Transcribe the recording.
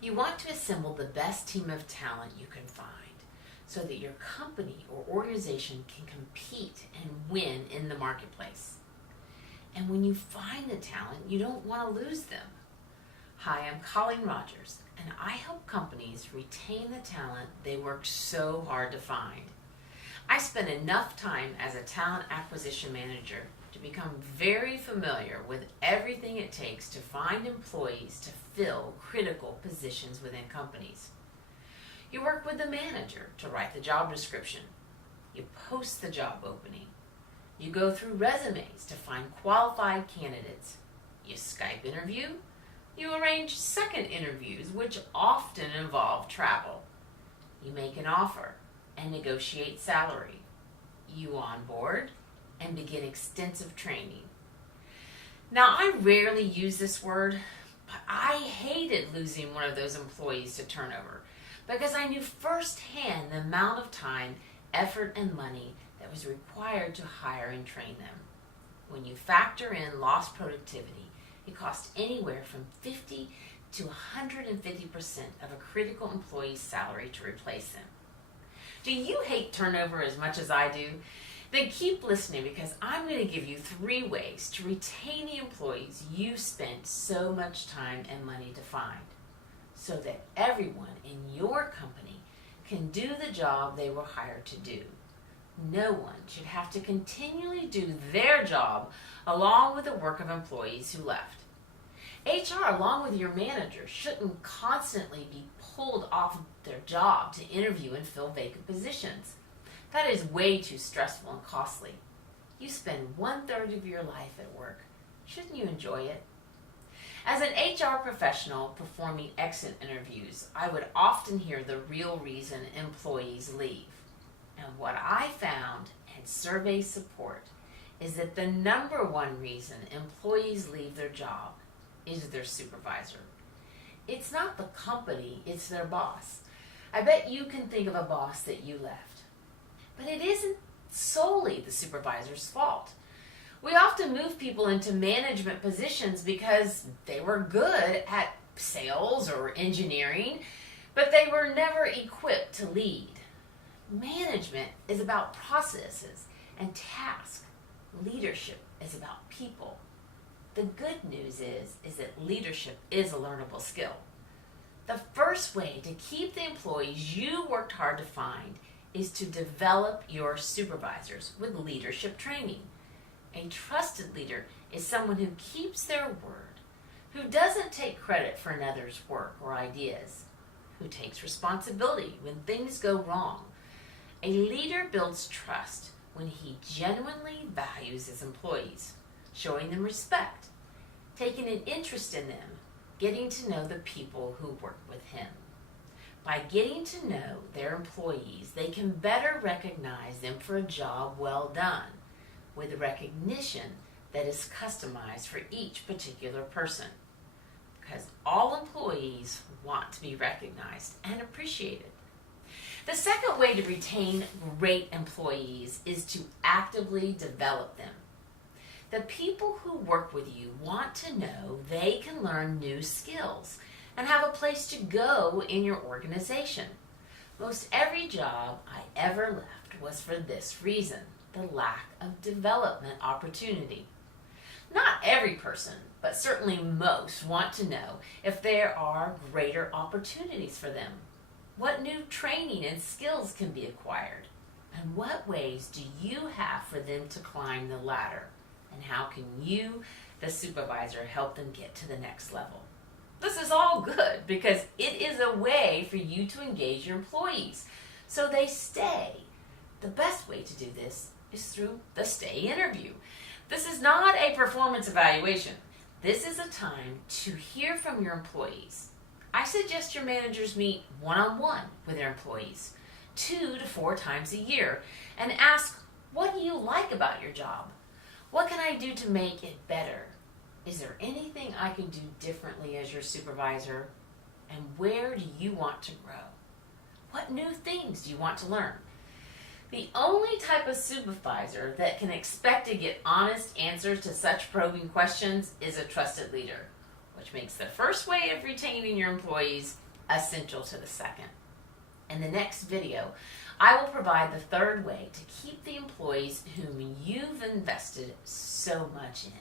You want to assemble the best team of talent you can find so that your company or organization can compete and win in the marketplace. And when you find the talent, you don't want to lose them. Hi, I'm Colene Rogers, and I help companies retain the talent they work so hard to find. I spend enough time as a talent acquisition manager to become very familiar with everything it takes to find employees to fill critical positions within companies. You work with the manager to write the job description. You post the job opening. You go through resumes to find qualified candidates. You Skype interview. You arrange second interviews, which often involve travel. You make an offer and negotiate salary. You onboard and begin extensive training. Now, I rarely use this word, but I hated losing one of those employees to turnover because I knew firsthand the amount of time, effort, and money that was required to hire and train them. When you factor in lost productivity, it costs anywhere from 50 to 150% of a critical employee's salary to replace them. Do you hate turnover as much as I do? Then keep listening, because I'm going to give you 3 ways to retain the employees you spent so much time and money to find, so that everyone in your company can do the job they were hired to do. No one should have to continually do their job along with the work of employees who left. HR, along with your manager, shouldn't constantly be pulled off their job to interview and fill vacant positions. That is way too stressful and costly. You spend 1/3 of your life at work. Shouldn't you enjoy it? As an HR professional performing exit interviews, I would often hear the real reason employees leave. And what I found, and surveys support, is that the number 1 reason employees leave their job is their supervisor. It's not the company, it's their boss. I bet you can think of a boss that you left. But it isn't solely the supervisor's fault. We often move people into management positions because they were good at sales or engineering, but they were never equipped to lead. Management is about processes and tasks. Leadership is about people. The good news is that leadership is a learnable skill. The first way to keep the employees you worked hard to find is to develop your supervisors with leadership training. A trusted leader is someone who keeps their word, who doesn't take credit for another's work or ideas, who takes responsibility when things go wrong. A leader builds trust when he genuinely values his employees, showing them respect, taking an interest in them, getting to know the people who work with him. By getting to know their employees, they can better recognize them for a job well done, with recognition that is customized for each particular person. Because all employees want to be recognized and appreciated. The second way to retain great employees is to actively develop them. The people who work with you want to know they can learn new skills and have a place to go in your organization. Most every job I ever left was for this reason: the lack of development opportunity. Not every person, but certainly most, want to know if there are greater opportunities for them. What new training and skills can be acquired? And what ways do you have for them to climb the ladder? And how can you, the supervisor, help them get to the next level? This is all good because it is a way for you to engage your employees so they stay. The best way to do this is through the stay interview. This is not a performance evaluation. This is a time to hear from your employees. I suggest your managers meet one-on-one with their employees 2 to 4 times a year and ask, what do you like about your job? What can I do to make it better? Is there anything I can do differently as your supervisor? And where do you want to grow? What new things do you want to learn? The only type of supervisor that can expect to get honest answers to such probing questions is a trusted leader, which makes the first way of retaining your employees essential to the second. In the next video, I will provide the third way to keep the employees whom you've invested so much in.